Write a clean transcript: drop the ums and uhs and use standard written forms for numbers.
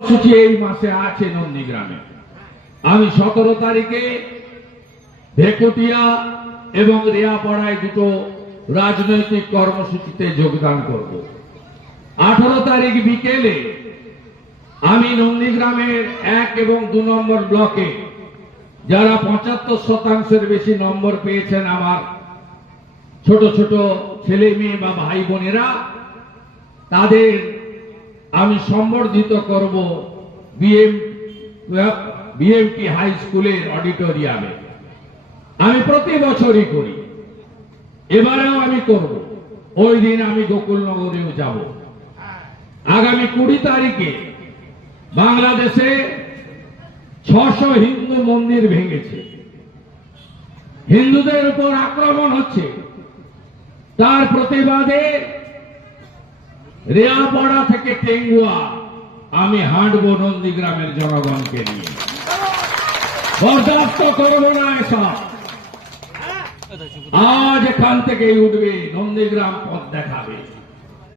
কর্মসূচি এই মাসে আছে নন্দীগ্রামে। আমি 17 তারিখে ভেকুটিয়া এবং রেয়াপাড়ায় দুটো রাজনৈতিক কর্মসূচিতে যোগদান করব। 18 তারিখ বিকেলে আমি নন্দীগ্রামের 1 এবং 2 নম্বর ব্লকে যারা 75% বেশি নম্বর পেয়েছেন, আমার ছোট ছোট ছেলে মেয়ে বা ভাই বোনেরা, তাদের আমি সম্বর্ধিত করব বিএমটি হাই স্কুলের অডিটোরিয়ামে। আমি প্রতি বছরই করি, এবারেও আমি করব। ওই দিন আমি গোকুলনগরেও যাব। আগামী 20 তারিখে বাংলাদেশে 600 হিন্দু মন্দির ভেঙেছে, হিন্দুদের উপর আক্রমণ হচ্ছে। তার প্রতিবাদে রেয়াপাড়া থেকে টেঙ্গুয়া আমি হাঁটব নন্দীগ্রামের জনগণকে নিয়ে। বরদাস্ত করব না এসব। আজ এখান থেকেই উঠবে, নন্দীগ্রাম পথ দেখাবে।